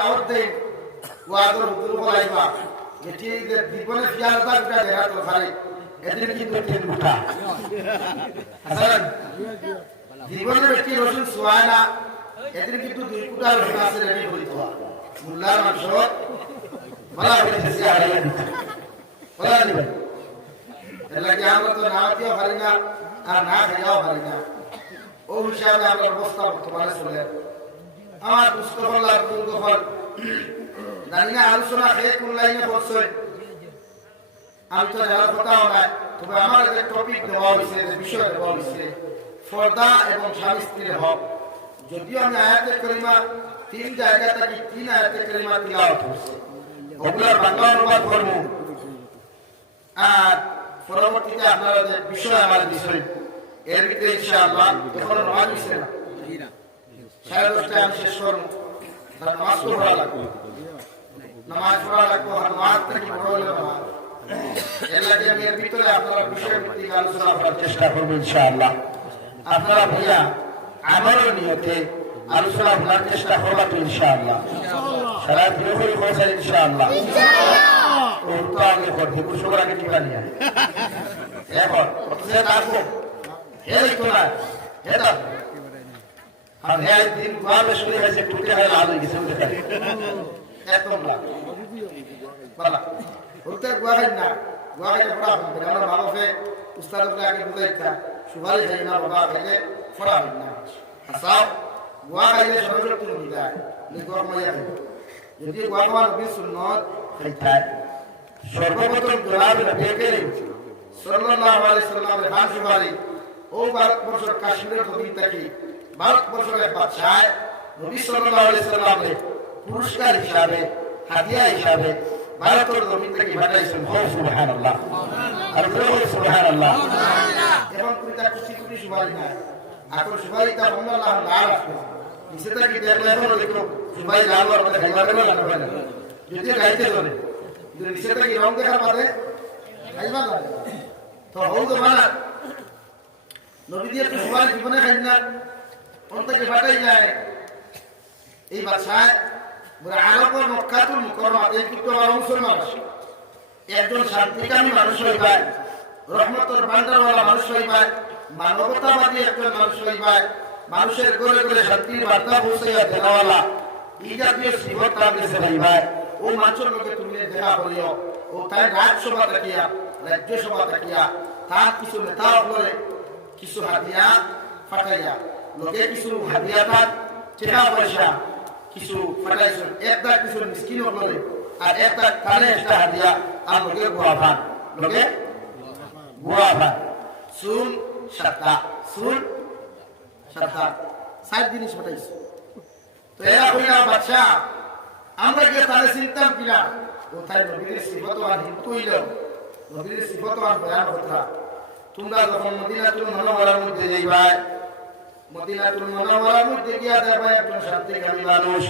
দাওয়াত দেই ওয়াদর হুজুর বলাইবা যেটি জীবনে ফিয়ালতা দুটা দেখা তো খালি এদিন কিন্তু তিন মুঠা হাসান জীবনে ব্যক্তি রসুন সোয়ানা এদিন কিন্তু দুই ফুটা রসুন আছে রেডি করিতে হয় মুল্লার মাংস বলা হয়েছে হারিয়ে দিতে বলা দিবেন এর লাগে আমরা তো নামাতিও পারি না আর না খাইয়াও পারি না ও হিসাবে আমরা অবস্থা বর্তমানে চলে আমার দুস্থফল আর দুর্গফল জানি না আলোচনা খেয়ে কোন লাইনে পড়ছে আমি তো জানার কথাও নাই তবে আমার যে টপিক দেওয়া হয়েছে যে বিষয় দেওয়া হয়েছে পর্দা এবং স্বামী স্ত্রীর হক যদিও আমি আয়াতে করিমা 3 জায়গা থেকে 3 আয়াতে করিমা তিলাওয়াত করছি ওগুলোর বাংলা অনুবাদ করবো আর পরবর্তীতে আপনারা যে বিষয় আমার বিষয় এর ভিতরে ইনশাআল্লাহ এখন নামাজ হইছে না 10:30 আমি শেষ করব নামাজ পড়া লাগবে নামাজ পড়া লাগবে আর নামাজ থেকে বড় হলো না এর লাগে আমি এর ভিতরে আপনারা বিষয় ভিত্তিক আলোচনা করার চেষ্টা করব ইনশাআল্লাহ আপনারা ভাইয়া আমারও নিয়তে আলোচনা করার চেষ্টা করবা তো ইনশাআল্লাহ সারা দিন করে বসে ইনশাআল্লাহ ও তো আগে করতে কুশল আগে টিকা নিয়ে এখন সে আসবো এই তো না এটা আর এই দিন কোয়াবে শুরু হয়েছে টুকে হয় আলো গেছে দেখেন একদম না বলা ওটা গোয়াই না গোয়াই পড়া হবে আমরা ভালোভাবে উস্তাদকে আগে বুঝাইতা সুভারি যাই না বাবা খেলে পড়া হবে না হাসাও গোয়া খাইলে সরজর তুমি নিদায় গোয়া মাইয়া যদি গোয়া খাওয়া নবী সুন্নত খাইতায় সর্বপ্রথম জনাব নবী করিম সাল্লাল্লাহু আলাইহি সাল্লামের খান সুভারি ও ভারতবর্ষের কাশ্মীরের নবী থেকে ভারতবর্ষের বাদশাহ নবী সাল্লাল্লাহু আলাইহি সাল্লামের পুরস্কার হিসাবে হাদিয়া হিসাবে ভারতের জমিন থেকে পাঠাইছেন সুবহানাল্লাহ আর সুবহানাল্লাহ এবং পিতা খুশি খুশি সুভারি না এখন সুভারি তা আল্লাহ লাল আছে নিষেধা কি দেখলে হলো দেখো সুভারি লাল আর কথা খাইবারে না যদি গাইতে চলে যদি নিষেধা কি রং দেখা পারে খাইবা না তো হল তো মানা নবী দিয়ে তো সুভারি জীবনে খাই না কোন থেকে পাঠাই যায় এই বাদশাহ বলে আরবের মক্কাতুল মুকাররমা এই কিন্তু মুসলমান একজন শান্তিকামী মানুষ হইবা রহমতের ভান্ডারওয়ালা মানুষ হইবা মানবতাবাদী একজন মানুষ হইবা মানুষের ঘরে ঘরে শান্তির বার্তা পৌঁছাইয়া দেওয়ালা এই জাতীয় সিবত রাখতেছে হইবা ও মানুষের লোকে তুমি দেখা করিও ও তাই রাজসভা দেখিয়া রাজ্যসভা দেখিয়া তার কিছু নেতা বলে কিছু হাতিয়া ফাটাইয়া লোকে কিছু হাতিয়া তার টাকা পয়সা কিছু ফাটাইছেন একটা কিছু মিসকিন বলে আর একটা কানে একটা হাতিয়া আর লোকে গোয়া ভান লোকে গোয়া ভান সুন সাতা 7 জিনিস ফাটাইছে তো এরা হইয়া বাদশা আমরা যে তাহলে চিন্তা কিনা ও তাই নবীর সিফতওয়ান হিন্দু হইল নবীর সিফতওয়ান বয়ান কথা তোমরা যখন মদিনাতুল মুনাওয়ারার মধ্যে যাইবা মদিনাতুল মুনাওয়ারার মধ্যে গিয়া দেখবা একজন শান্তিকামী মানুষ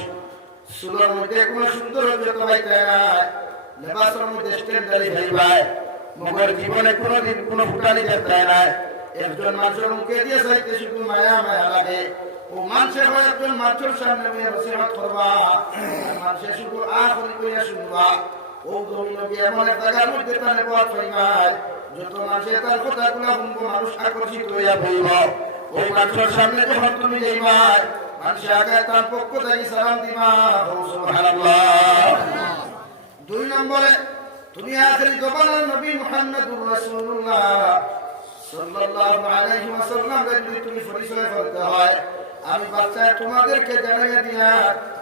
সুলোর মধ্যে কোন সুন্দর হইতে ভাই তাই লেবাসের মধ্যে স্ট্যান্ডার্ড হইবা মগর জীবনে কোনদিন কোনো ফুটানি দেয় না একজন মানুষের মুখে দিয়ে চাইতে শুধু মায়া মায়া লাগে ও মানুষের হয় একজন মানুষের সামনে নসিহত করবা মানুষের শুধু আখরি কইয়া শুনবা ও নবী এমন এক জায়গার মধ্যে তানে পথ পাইবা যত মানুষের তার কথাগুলো শুনবো মানুষ আকর্ষিত হইয়া বইব ওই মানুষের সামনে যখন তুমি যাইবা মানুষ আগে তার পক্ষ থেকে সালাম দিবা সুবহানাল্লাহ 2 নম্বরে তুমি আখরি জবানের নবী মুহাম্মদুর রাসূলুল্লাহ সাল্লাল্লাহু আলাইহি ওয়াসাল্লাম যদি তুমি পরিচয় করতে হয় আমি বাচ্চা তোমাদেরকে জানাইয়া দিয়া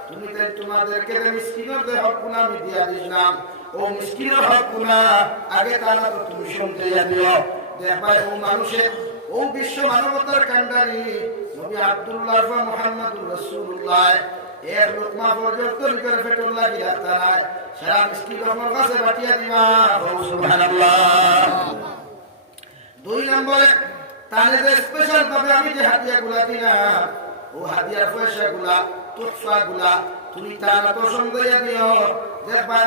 তুমি তাই তোমাদেরকে মিসকিনের হকগুলো আমি দিয়া দিলাম ও মিসকিনের হকগুলো আগে তারা তো তুমি শুনতে যাবিও দেখবা ও মানুষের ও বিশ্ব মানবতার কান্ডারি নবী আব্দুল্লাহ ওয়া মুহাম্মদুর রাসূলুল্লাহ এর লোকমা পর্যন্ত করে ফেটল লাগিয়া তারা সারা মিসকিন আমার কাছে বাটিয়া দিবা সুবহানাল্লাহ 2 নম্বরে তাহলে যে স্পেশাল ভাবে আমি যে হাদিয়াগুলা দিলাম ও হাদিয়ার পয়সাগুলা তোহফাগুলা তুমি তার পছন্দ দিও দেখবা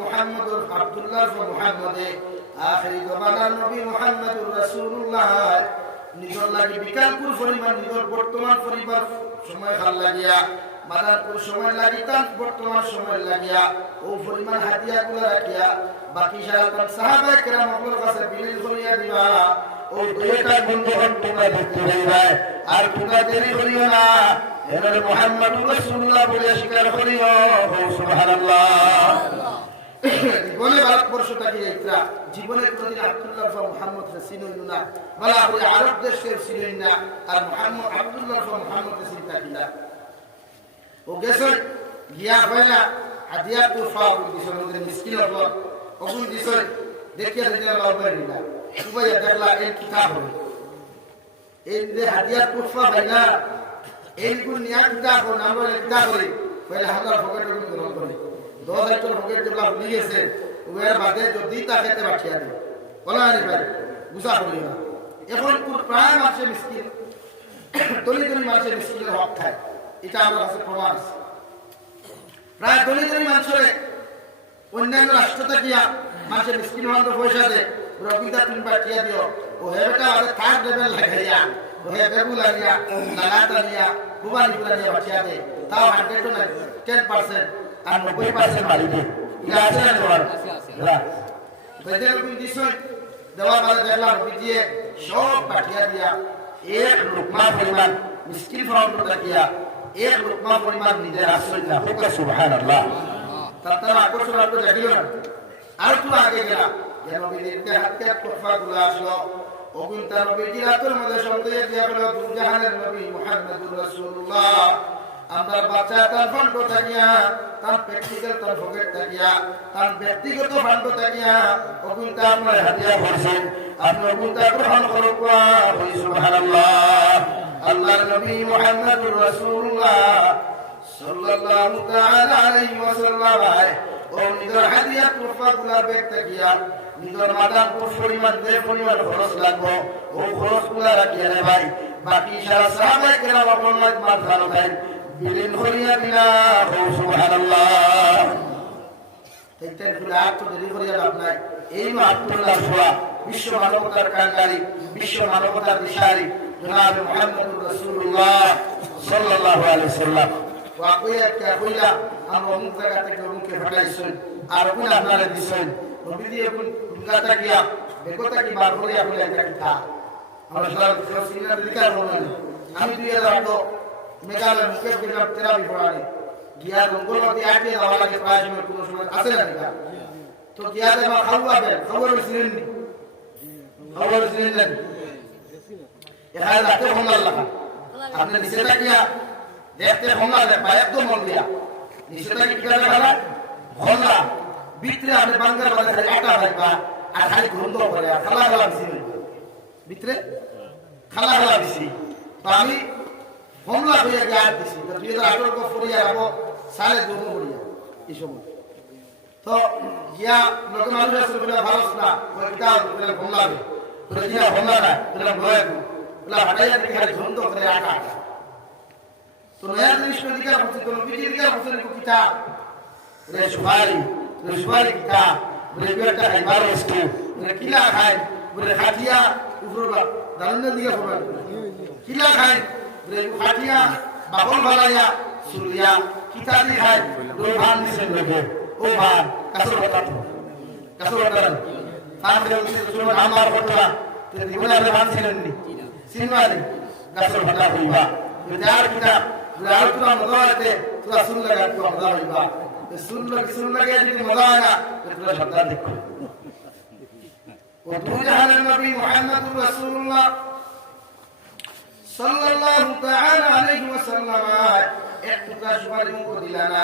মুহাম্মদুর আব্দুল্লাহ ওয়া মুহাম্মদে আখিরি জমানার নবী মুহাম্মদুর রাসূলুল্লাহ নিজর লাগি বিকালপুর পরিবার নিজর বর্তমান পরিবার সময় ভাল লাগিয়া মাদারপুর সময় লাগিতাম বর্তমান সময় লাগিয়া ও পরিমাণ হাতিয়া গুলো রাখিয়া বাকি সারা সাহাবা কেরাম আপনার কাছে বিলীন করিয়া দিবা ও দুইটা বন্ধু তোমরা দেখতে পাইবা আর তোমরা দেরি করিও না এর মুহাম্মদুর রাসূলুল্লাহ বলে স্বীকার করিও সুবহানাল্লাহ। জীবনে ভারতবর্ষটাকে একটা জীবনের প্রতি আব্দুল্লাহ মুহাম্মদ রাসূল না বলা আপনি আরব দেশের ছিলেন না আর মুহাম্মদ আব্দুল্লাহ মুহাম্মদ চিন্তা কিনা ও গেছে গিয়া হয় না হাদিয়া কুফা দিছে আমাদের মিসকিন হলো ওগুন দিছে দেখিয়া দেখিয়া লাউবাই না সুবাই দেখলা এই কিতাব হলো এই যে হাদিয়া কুফা ভাইনা এই গুণ নিয়া কিতাব হলো আমরা কিতাব করি পয়লা আমরা ফকেট গ্রহণ করি 2000 টাকা ফকেট যেগুলা ভুলে গেছে ওর বাদে যদি তাকে পাঠিয়ে দেয় বলা আনি ভাই বুঝা করি না এখন প্রায় মানুষের মিসকিন দলি দলি মানুষের মিসকিনের হক খায় এটা আমার কাছে প্রমাণ আছে প্রায় দলি দলি মানুষের অন্যান্য রাষ্ট্রতে গিয়া মানুষের মিসকিন হওয়ার পয়সা দেয় রবিদা তুমি পাঠিয়ে দিও ও হেবেটা আমাদের থার্ড লেভেল লাগাইয়া ও হে বেবু লাগিয়া লাগাতা নিয়া কুবানি কুবানি পাঠিয়ে দেয় তাও 100 to 10% আর 90% বাড়ি দেয় এটা আছে না তোমার বেদের কোন দিশয় দেওয়া মানে দেখলাম দিয়ে সব পাঠিয়ে দিয়া এক লুকমা পরিমাণ মিসকিন হওয়ার লাগিয়া এক লুকমা পরিমাণ নিজের আশ্রয় না হোক সুবহানাল্লাহ তার আকর্ষণ আর দেখিল না আর তো আগে গেলা যেন বিদিতে হাতে তোফা গুলা আসলো ওগুন তার বিজিরাতের মধ্যে শব্দে দিয়া বলো দুজাহানের নবী মুহাম্মদুর রাসূলুল্লাহ আমরা বাচ্চা তার ফান্ড থাকিয়া তার প্র্যাকটিক্যাল তার ফকেট থাকিয়া তার ব্যক্তিগত ফান্ড থাকিয়া ওগুন তার আমরা হাদিয়া করছেন আপনি ওগুন তার গ্রহণ করো সুবহানাল্লাহ। আল্লাহর নবী মুহাম্মদুর রাসূলুল্লাহ সাল্লাল্লাহু তাআলা আলাইহি ওয়াসাল্লাম ও নিজের হাদিয়া তোফা গুলা ব্যক্ত কিয়া নিজের মাদার পরিমাণ যে পরিমাণ খরচ লাগবে ও খরচ গুলা রাখিয়া নে ভাই বাকি সারা সাহাবায়ে কেরাম আপনার মাল ভালো দেন বিলীন করিয়া দিলা সুবহানাল্লাহ। এইটাই পুরো আট তো দেরি করিয়া লাভ নাই এই মাহফিলের সোয়া বিশ্ব মানবতার কাঙ্গালি বিশ্ব মানবতার দিশারি জনাব মুহাম্মদুর রাসূলুল্লাহ সাল্লাল্লাহু আলাইহি ওয়াসাল্লাম ওয়াকিয়া কইলা আমরা অমুক জায়গা থেকে অমুকে পাঠাইছেন আর ওগুলো আপনারা দিছেন নবী দিয়ে কোন গাতা গিয়া বেকতা কি বার করে আপনি এটা কিতা আমরা সব সিনা দিকার বলেন আমি 2008 মেঘালয় মুখে দিলাম তেরাবি পড়ানি গিয়া মঙ্গলবারী আটে যাওয়া লাগে প্রায় সময় কোনো সময় আসে না এটা তো গিয়া দেবা খাওয়াবেন খবর ছিলেন নি খবর ছিলেন না এখানে রাতে ফোনাল লাগা আপনি নিচেটা গিয়া দেখতে ফোনাল দেবা একদম মন দিয়া নিচেটা কি করে ভাড়া ফোনলা ভিতরে আপনি বাংলার বাজার খালি আটা রাখবা আর খালি গন্ধ করে আর খালা খালা দিছি ভিতরে খালা খালা দিছি তো আমি ফোনলা হইয়া গিয়ে আর দিছি 2018 কো ফরিয়া রাখবো সালে দুটো ফরিয়া এই সময় তো গিয়া নতুন মানুষ আসলে বলে ভালো না ওই কিতাব বলে ফোনলা বলে গিয়া ফোনলা না বলে ভয় বলে হাটাইয়া দেখি খালি গন্ধ করে আটা তো নয়া জিনিস দিকে হচ্ছে তো নবীজি দিকে হচ্ছে কিতাব রে সুপারি কিতাব বলে একটা খাইবার বস্তু বলে কিলা খায় বলে খাটিয়া উপর দালন দিকে ফোন কিলা খায় বলে খাটিয়া বাবল বালাইয়া সুরিয়া কিতাবি খায় ওই ভান দিছেন লোকে ও ভান কাসর কথা তারপরে সুমান আমার কথা জীবনে আপনি ভান ছিলেন নি সিনমানি কাসর কথা হইবা যার কিতাব যার তোমার মজাতে তোরা শুন লাগা তোমার মজা হইবা सुन लगे जितनी मजा आएगा इतना शब्द देखो वो दूजहान नबी मुहम्मद रसूलुल्लाह सल्लल्लाहु ताला अलैहि वसल्लम एक टुकड़ा शुमारियों को दिलाना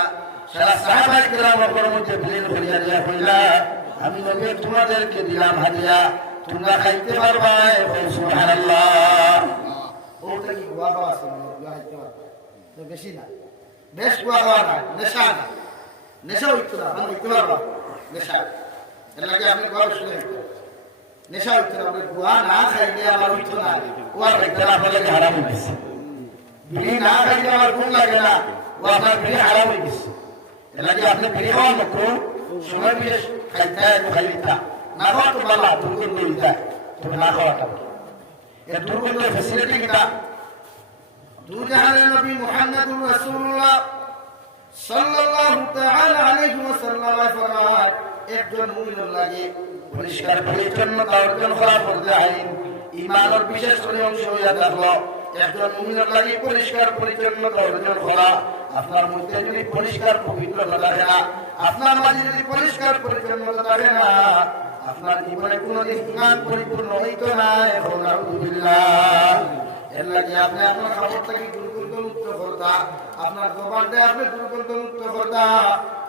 सारा साहबा किराम पर मुझे बिलीन करिया दिया কইলা আমি নবী তোমাদেরকে দিলাম হাদিয়া তোমরা খাইতে পারবা সুবহানাল্লাহ ওটা কি গোয়া খাওয়া আছে খাইতে পারবা তো বেশি না বেশ গোয়া খাওয়া না নেশা নেশা হইতো না আমি হইতে পারবা নেশা এর লাগে আপনি গল্প শুনে নেশা হইতো না আপনি গুয়া না খাইলে আমার হইতো না গুয়া খাইতে না বলে হারাম হয়ে গেছে বিড়ি না খাইলে আমার ঘুম লাগে না ও আপনার বিড়ি হারাম হয়ে গেছে এর লাগে আপনি বিড়ি খাওয়ার মতো সময় মিলে খাইতে খাইতা না খাওয়া তো ভালো দুর্গন্ধ হইতা তুমি না খাওয়াটা এর দুর্গন্ধ ফেসিলিটি কিনা দুজাহানের নবী মুহাম্মদুর রাসূলুল্লাহ সাল্লাল্লাহু তাআলা আলাইহি ওয়াসাল্লাম ফরমান একজন মুমিনের লাগে পরিষ্কার পরিচ্ছন্নতা অর্জন করা ফরজ আইন ঈমানের বিশেষ করে অংশ হইয়া থাকলো একজন মুমিনের লাগে পরিষ্কার পরিচ্ছন্নতা অর্জন করা আপনার মধ্যে যদি পরিষ্কার পবিত্রতা থাকে না আপনার মাঝে যদি পরিষ্কার পরিচ্ছন্নতা থাকে না আপনার জীবনে কোনোদিন ঈমান পরিপূর্ণ হইতো না এখন আলহামদুলিল্লাহ এর লাগে আপনি আপনার খাবার থেকে দুর্গন্ধমুক্ত করতা আপনার জবানটা আপনি দুর্গন্ধমুক্ত করতা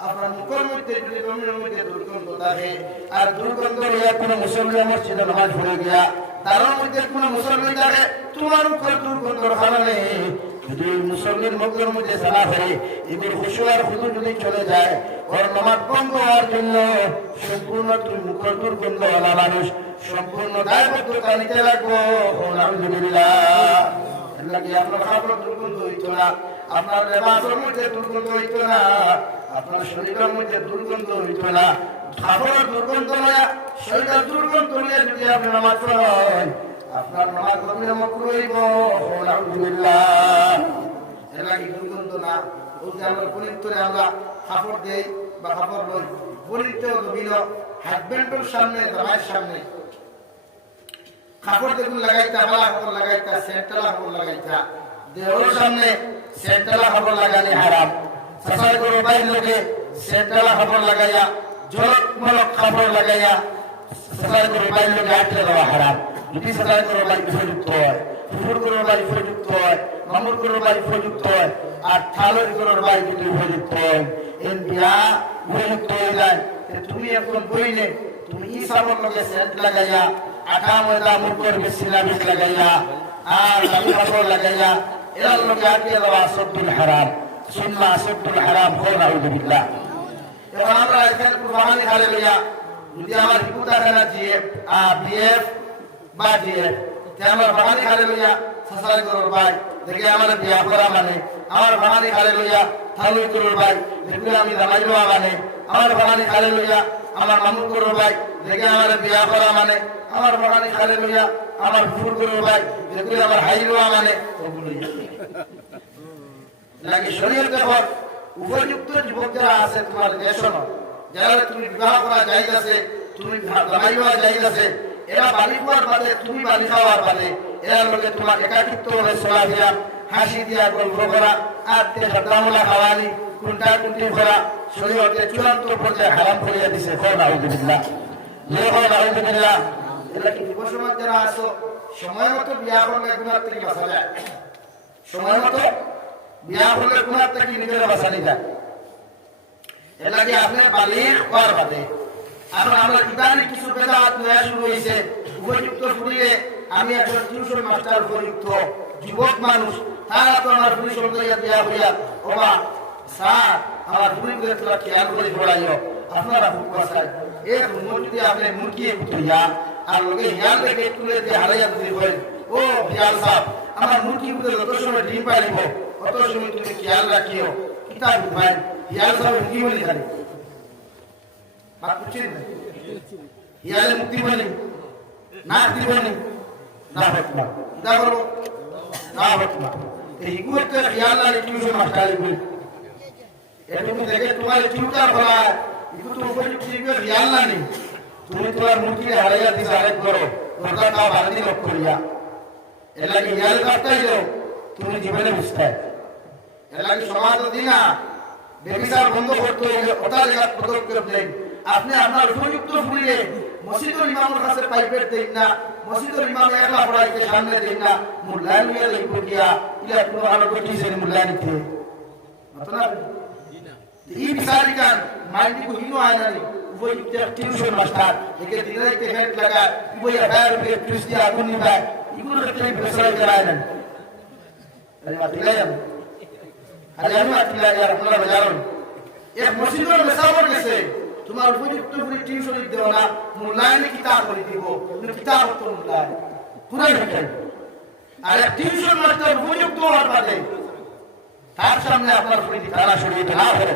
আপনার মুখের মধ্যে যদি জমির মধ্যে দুর্গন্ধ থাকে আর দুর্গন্ধ হইয়া কোনো মুসলমান মসজিদে নামাজ পড়ে গিয়া তার মধ্যে কোনো মুসলমান থাকে তোমার উপর দুর্গন্ধর কারণে যদি মুসলমান মুখের মধ্যে সালা ফেলে এদের খুশু আর খুদু যদি চলে যায় ওর নামাজ ভঙ্গ হওয়ার জন্য সম্পূর্ণ তুমি মুখের দুর্গন্ধ ওলা মানুষ সম্পূর্ণ দায়বদ্ধতা নিতে লাগবো আলহামদুলিল্লাহ আপনার খাবার দুর্গন্ধ হইতো না আপনার লেবাসের মধ্যে দুর্গন্ধ হইতো না আপনার শরীরের মধ্যে দুর্গন্ধ হইতো না খাবারের দুর্গন্ধ নয়া শরীরের দুর্গন্ধ নিয়ে যদি আপনি নামাজ পড়েন আপনার নামাজ কবির মকরুহ হইব আলহামদুলিল্লাহ এর লাগে দুর্গন্ধ না ওই যে আমরা পরিত্তরে আমরা কাপড় দেই বা কাপড় লই পরিত্তর গভীর হাজবেন্ডের সামনে জামাইয়ের সামনে কাপড় দেখুন লাগাইতা বালা কাপড় লাগাইতা সেন্টালা কাপড় লাগাইতা দেহর সামনে সেন্টালা কাপড় লাগানি হারাম সাসাই করো বাইর লোকে সেন্টালা কাপড় লাগাইয়া জলকমলক কাপড় লাগাইয়া সাসাই করো বাইর লোকে আটকে দেওয়া হারাম যদি সাসাই করো বাই উপযুক্ত হয় ফুফুর করো বাই উপযুক্ত হয় মামুর করো বাই উপযুক্ত হয় আর থালোর করো বাই যদি উপযুক্ত হয় এর বিয়া উপযুক্ত হয়ে যায় তুমি এখন বইলে তুমি ইসাবর লোকে সেন্ট লাগাইয়া আটা ময়দা মুখের বেশিলামিস লাগাইয়া আর লামি কাপড় লাগাইয়া এরা লোকে আটকে দেওয়া সবদুল হারাম সুন্নাহ সবদুল হারাম হল আলহামদুলিল্লাহ এবার আমরা এখানে কুরবানি হারে লইয়া যদি আমার হিকুতা খানা জিএফ বিএফ বা জিএফ আমার বাঙালি হারে লইয়া সাসাই করোর ভাই দেখে আমার বিয়া করা মানে আমার বাঙালি হারে লইয়া থালুই করোর ভাই দেখলে আমি জামাই লওয়া মানে আমার বাঙালি হারে লইয়া আমার মামুন করোর ভাই দেখে আমার বিয়া করা মানে আমার বাঙালি হারে লইয়া আমার ফুল করোর ভাই দেখলে আমার হাই লওয়া মানে ওগুলোই লাগে শরীয়ত দেখো উপযুক্ত যুবক যারা আছে তোমার দেশন যারা তুমি বিবাহ করা জায়েজ আছে তুমি জামাই লওয়া জায়েজ আছে এরা বালি খাওয়ার বাদে তুমি বালি খাওয়ার বাদে এরা লোকে তোমার একাকিত্ব হবে চলাফেরা হাসি দিয়া গল্প করা আর হদ্দামলা খাওয়ানি কুন্টা কুন্টি করা শরীয়তে চূড়ান্ত পর্যায়ে হারাম করিয়া দিছে কোন আলহামদুলিল্লাহ আলহামদুলিল্লাহ এটা কি যুব সমাজ যারা আছো সময় মতো বিয়া করলে গুনার থেকে বাঁচা যায় সময় মতো বিয়া করলে গুনার থেকে নিজের বাঁচানি যায় এর লাগে আপনি বালি খাওয়ার বাদে আর আমরা ইদানি কিছু বেদাত নয়া শুরু হয়েছে উপযুক্ত ফুরিয়ে আমি একজন টিউশন মাস্টার উপযুক্ত যুবক মানুষ তারা তো আমার পুলিশ লইয়া দেওয়া হইয়া ওবা স্যার আমার পুলিশগুলো তোরা খেয়াল করে পড়াইও আপনারা খুব বাসায় এক যদি আপনি মুরগিয়ে উঠিয়া আর লোকে হিয়াল থেকে তুলে দিয়ে হারাইয়া তুলি বলেন ও হিয়াল সাহেব আমার মুরগি উঠে যত সময় ডিম পাইব অত সময় তুমি খেয়াল রাখিও কিতাব উঠায় হিয়াল সাহেব কি বলি জানি হিয়ালে মুক্তি বলি না দিবনি না হতমা দা করো না হতমা এই গুরতে হিয়াল আর টিউশন মাস্টার বলি এটুকু দেখে তোমার টিউটার বলা ইকু তো উপযুক্ত হিয়াল না নেই তুমি তোমার মুখে হারাইয়া দিস আরেক করো দরকার তাও বাড়ি লক্ষ করিয়া এর লাগে হিয়াল কাটতাই যাও তুমি জীবনে বুঝতে এর লাগে সমাজ দিনা বেবিচার বন্ধ করতে হইলে ওটা জায়গা পদক্ষেপ নেই আপনি আপনার উপযুক্ত ফুলিয়ে মসজিদের ইমামের কাছে পাইপেট দেন না মসজিদের ইমাম একলা পড়াইতে সামনে দেন না মূল্যায়ন নিয়ে দেখব গিয়া ইলা কোনো ভালো কইছেন মূল্যায়ন নিতে মাত্রা এই বিচারিকান মাইন্ডি কো হিনো আয়নানি উপযুক্ত টিউশন মাস্টার একে দিনাইতে হেড লাগা ইবয়া ফায়ার পে টুসি আগুন নিবা ইগুলো ক্ষেত্রে প্রেসার করায় না আরে মাতিলাম আরে আমি মাতিলা ইয়ার আপনারা জানেন এক মসজিদের মেসাবর গেছে তোমার উপযুক্ত করে টিউশন দিও না মূল্যায়নে কিতাব করে দিব কিন্তু কিতাব তো মূল্যায়ন পুরাই হয়ে আর টিউশন মাস্টার উপযুক্ত হওয়ার বাদে তার সামনে আপনার প্রতি তারা শরীয়তে না হলে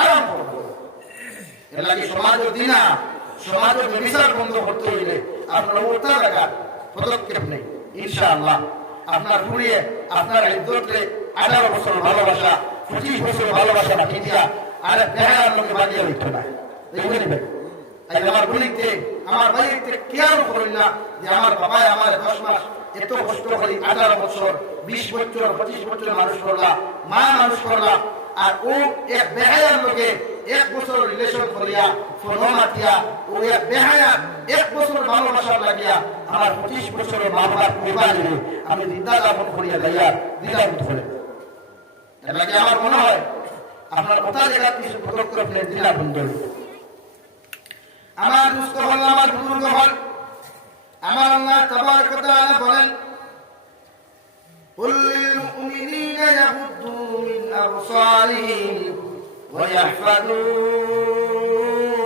আরাম করবে এর লাগে সমাজ দিনা সমাজ বিচার বন্ধ করতে হইলে আপনার ওটা লাগা পদক্ষেপ নেই ইনশাআল্লাহ আপনার পুরিয়ে আপনার ইজ্জতে 18 বছর ভালোবাসা 25 বছর ভালোবাসা বাকি দিয়া আর বেহায়ার লোকে বাকিয়ে হইতো না দেখবেন আজ আমার বলিতে আমার বাড়িতে কেয়ার করেন না যে আমার বাবাই আমার 10 মাস এত কষ্ট করি 18 বছর 20 বছর 25 বছর মানুষ করলা মা মানুষ করলা আর ও এক বেহায়ার লোকে 1 বছর রিলেশন করিয়া ফরমাতিয়া ও এক বেহায়া 1 বছর ভালোবাসা লাগিয়া আমার 25 বছরের মা বাবার কুরবানি আমি দিদা লাভন করিয়া গাইয়া দিদা ধরে এর লাগে আমার মনে হয় আপনার কথা জায়গা কিছু প্রয়োগ করে দিলা বন্ধ আমার দুস্থ হল আমার বুজুর্গ হল আমার আল্লাহ তাবারক ওয়া তাআলা বলেন কুল লিল মুমিনিনা ইয়াগুদ্দু মিন আবসারিহিম ওয়া ইয়াহফাযু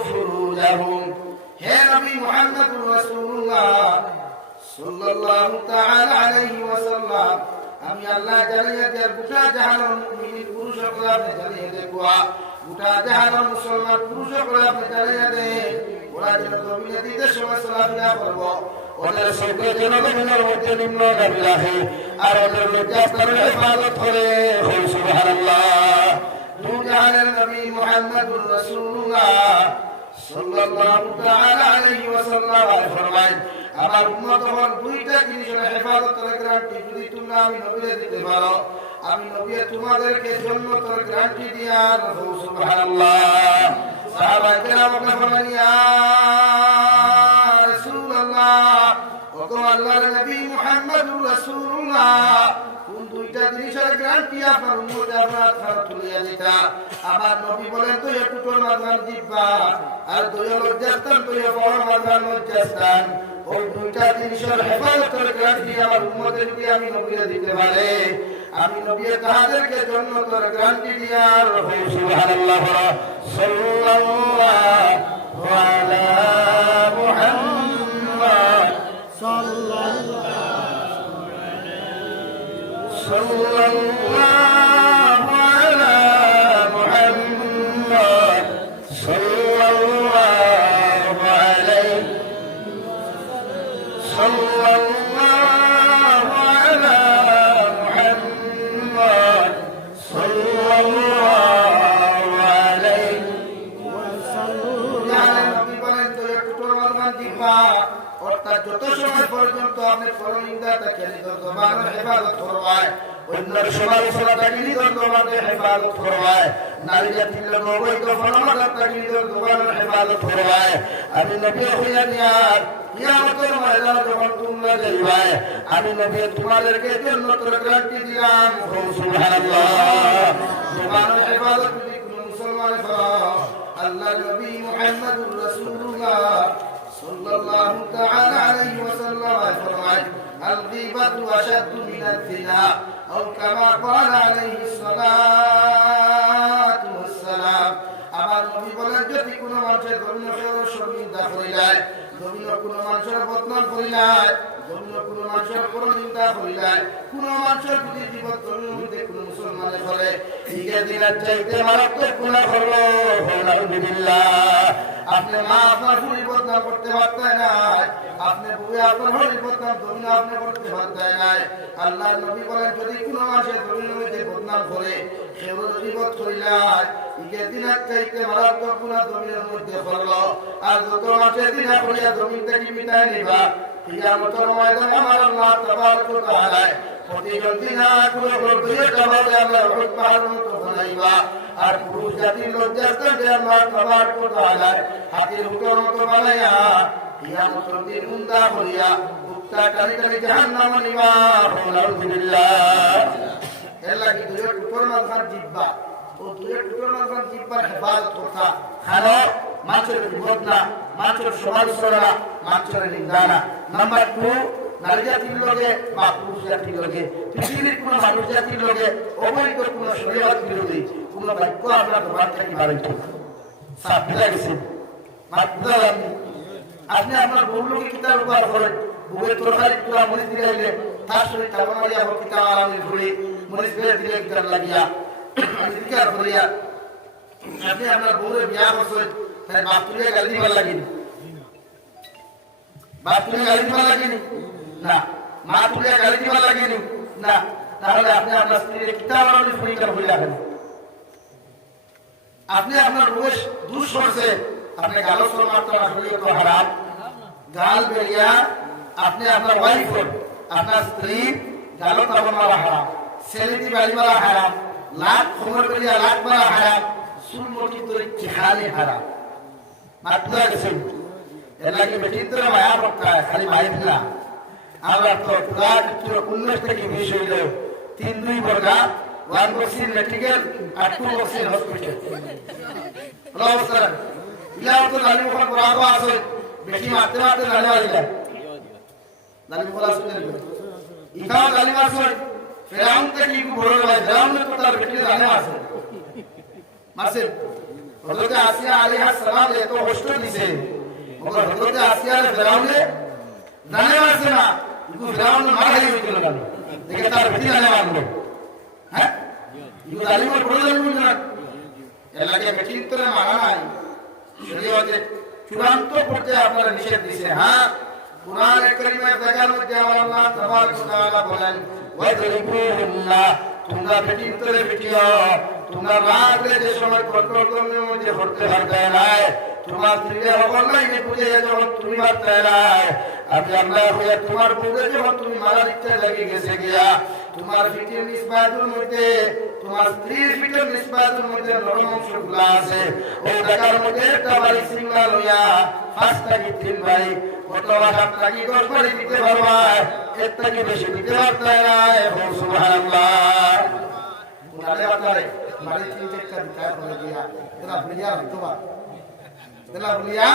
ফুরুজাহুম হে নবী মুহাম্মদুর রাসূলুল্লাহ সাল্লাল্লাহু তাআলা আলাইহি ওয়াসাল্লাম আমি আল্লাহ জানিয়ে দেব গোটা জাহানের মুমিন পুরুষ সকল আপনি জানিয়ে দেখবা গোটা জাহানের মুসলমান পুরুষ সকল আপনি জানিয়ে দেন ওরা যেন জমিনে দিতে সময় চলাফেরা করব ওদের সঙ্গে যেন জমিনের মধ্যে নিম্ন দাবি রাখে আর ওদের লজ্জাস্থানের হেফাজত করে সুবহানাল্লাহ দু জাহানের নবী মুহাম্মদুর রাসূলুল্লাহ সাল্লাল্লাহু তাআলা আলাইহি ওয়াসাল্লাম ফরমায় আমার উম্মত হল দুইটা জিনিসের হেফাজত করে গ্যারান্টি যদি তোমরা আমি নবীকে দিতে পারো আমি নবী তোমাদেরকে জান্নাতের গ্যারান্টি দিয়ার সুবহানাল্লাহ সাহাবায়ে কেরাম বলেন ইয়া রাসূলুল্লাহ ও গো আল্লাহর নবী মুহাম্মদুর রাসূলুল্লাহ কোন দুইটা জিনিসের গ্যারান্টি আপনার উম্মতে আপনার হাত তুলিয়া দিতা আমার নবী বলেন তো একটু তোর মাঝখান দিবা আর দুই লজ্জাস্থান তুই বড় মাঝখান লজ্জাস্থান ওই দুইটা জিনিসের হেফাজতের গ্যারান্টি আমার উম্মতদেরকে আমি নবীকে দিতে পারে আমি নবী তাদেরকে জান্নাতের গ্যারান্টি দিয়ার সুবহানাল্লাহ সাল্লাল্লাহু আলা মুহাম্মদ সাল্লাল্লাহু আলা মুহাম্মদ সাল্লাল্লাহু আলাইহি সাল্লাল্লাহু আলা মুহাম্মদ সাল্লাল্লাহু আলাইহি ওয়াসাল্লাম নবী বলেন তো একটু প্রমাণ দিবা অর্থাৎ যত সময় পর্যন্ত আপনি পরনিন্দা থেকে নিজের জবানের হেফাজত করবায় অন্যের সমালোচনা থেকে নিজের জবানের হেফাজত করবায় নারী জাতির লোক অবৈধ ফরমাত থেকে নিজের জবানের হেফাজত করবায় আমি নবী হইয়া নিয়ার কিয়ামতের ময়দানে যখন তোমরা যাইবায় আমি নবী তোমাদেরকে জান্নাতের গ্যারান্টি দিলাম সুবহানাল্লাহ জবানের হেফাজত যদি কোনো মুসলমান করে আল্লাহ নবী মুহাম্মদুর রাসূলুল্লাহ সাল্লাল্লাহু তাআলা আলাইহি ওয়াসাল্লাম ফরমায় الغيبة أشد من الزنا أو كما قال عليه الصلاة والسلام আমার নবী বলেন যদি কোনো মানুষের ধর্মীয় শর্মিন্দা করিলায় ধর্মীয় কোনো মানুষের বদনাম করিলায় ধর্মীয় কোনো মানুষের পরনিন্দা করিলায় কোনো মানুষের যদি জীবন ধর্মীয় মধ্যে কোনো মুসলমানের ফলে ঈদের দিনের চাইতে মারাত্মক গুনাহ করলো আলহামদুলিল্লাহ আপনি মা আপনার ভুল বদনাম করতে পারতেন না আপনি বুয়ে আপনার ভুল বদনাম ধর্মীয় আপনি করতে পারতেন না আল্লাহ নবী বলেন যদি কোনো মানুষের ধর্মীয় মধ্যে বদনাম করে সেও যদি বদ করিলায় ঈদের দিনের চাইতে মারাত্মক গুনাহ ধর্মীয় মধ্যে করলো আর যত মানুষের দিনা করিয়া জমিন থেকে বিদায় নিবা কিয়ামতের ময়দানে আমার আল্লাহ তাবারক ওয়া তাআলা প্রতিজন দিনা করে বলতে যাবে আল্লাহ রহমত পাহাড়ের মতো বানাইবা আর পুরুষ জাতির লজ্জাস্থান আল্লাহ তাবারক ওয়া তাআলা হাতির উটের মতো বানাইয়া কিয়ামতের দিন উন্দা করিয়া উত্তা টানি টানি জাহান্নামে নিবা আলহামদুলিল্লাহ এর লাগি দুই উটের মাঝখান জিব্বা ও দুই উটের মাঝখান জিব্বার হেফাজত করতা খানো মানুষের বিপদ না মানুষের সমালোচনা না মানুষের নিন্দা না নাম্বার 2 নারী জাতির লগে বা পুরুষ জাতির লগে পৃথিবীর কোন মানুষ জাতির লগে অবৈধ কোন শরীয়ত বিরোধী কোন বাক্য আমরা ব্যবহার করি বাড়িত সাফ মিলা গেছে আপনি আপনার বউকে কিতাব ব্যবহার করেন বউয়ের তরকারি পুরা মনে দিলে তার শরীর টাকা কিতাব আরামে ঘুরে মনে দিলে কিতাব লাগিয়া জিজ্ঞাসা করিয়া আপনি আপনার বউয়ের বিয়া করছেন তাই বাপ তুলে গালি দিবার লাগেনি বাপ তুলে গালি দিবার লাগেনি না মা তুলে গালি দিবার লাগেনি না তাহলে আপনি আপনার স্ত্রীর কিতাব আরামে পরীক্ষা করে রাখেন আপনি আপনার প্রবেশ দুষ করছে আপনি গালো সর মারতে আসলে তো হারাম গাল বেরিয়া আপনি আপনার ওয়াইফ আপনার স্ত্রী গালো তাবন মারা হারাম ছেলেটি বাড়ি মারা হারাম লাখ খবর বেরিয়া লাখ মারা হারাম সুল মোটি তোর চেহারে হারাম মাত্র গেছেন এর লাগে বেটির মায়া রক্ষায় খালি মায়ের না আমরা তো পুরা 19 থেকে 20 হইল 3-2 বর্গা 1 বক্সিং মেডিকেল আর 2 বক্সিং হসপিটাল হ্যালো স্যার ইলাও তো নালি মুখ বরাবর আছে বেটি মারতে মারতে নালি আইলা নালি মুখ আসলে ইকাও নালি মারছে ফেরাউন থেকে কি বড় ভাই ফেরাউন তো তার বেটি নালি মারছে মারছে হযরত আসিয়া আলাইহিস সালাম এত কষ্ট দিছে মগর হযরত আসিয়া ফেরাউনে নালি মারছে না কিন্তু ফেরাউন মারা হয়ে গেল দেখে তার বেটি নালি মারলো হ্যাঁ ইগো জালিমের বড় জালিম না এলাকে বেটির তোরে মারা নাই শরীয়তে চূড়ান্ত পর্যায়ে আপনারা নিষেধ দিয়েছে হ্যাঁ কুরআন কারীমের জায়গার মধ্যে আল্লাহ তাবারক ওয়া তাআলা বলেন ওয়াজরিবুহুল্লাহ তোমরা বেটির তোরে বেটিও তোমরা রাতে যে সময় কর্তব্যের মধ্যে করতে পারতে নাই তোমার স্ত্রীকে খবর নাই যে বুঝে যখন তুমি মারতে নাই আমি আল্লাহ হয়ে তোমার বুঝে যখন তুমি মারার ইচ্ছা লেগে গেছে গিয়া তোমার পিঠের নিসবাতের মধ্যে তোমার স্ত্রীর পিঠের নিসবাতের মধ্যে নরম অংশগুলো আছে ও জায়গার মধ্যে একটা বাড়ি সিঙ্গা লইয়া 5 থেকে 3 ভাই অথবা 7 থেকে 10 বাড়ি দিতে পারবা এর থেকে বেশি দিতে পারতে নাই সুবহানাল্লাহ কোরআনে বাতারে বাড়ি 3 থেকে দিতে করে দিয়া তোরা ভুলিয়া রক্তবা তোরা ভুলিয়া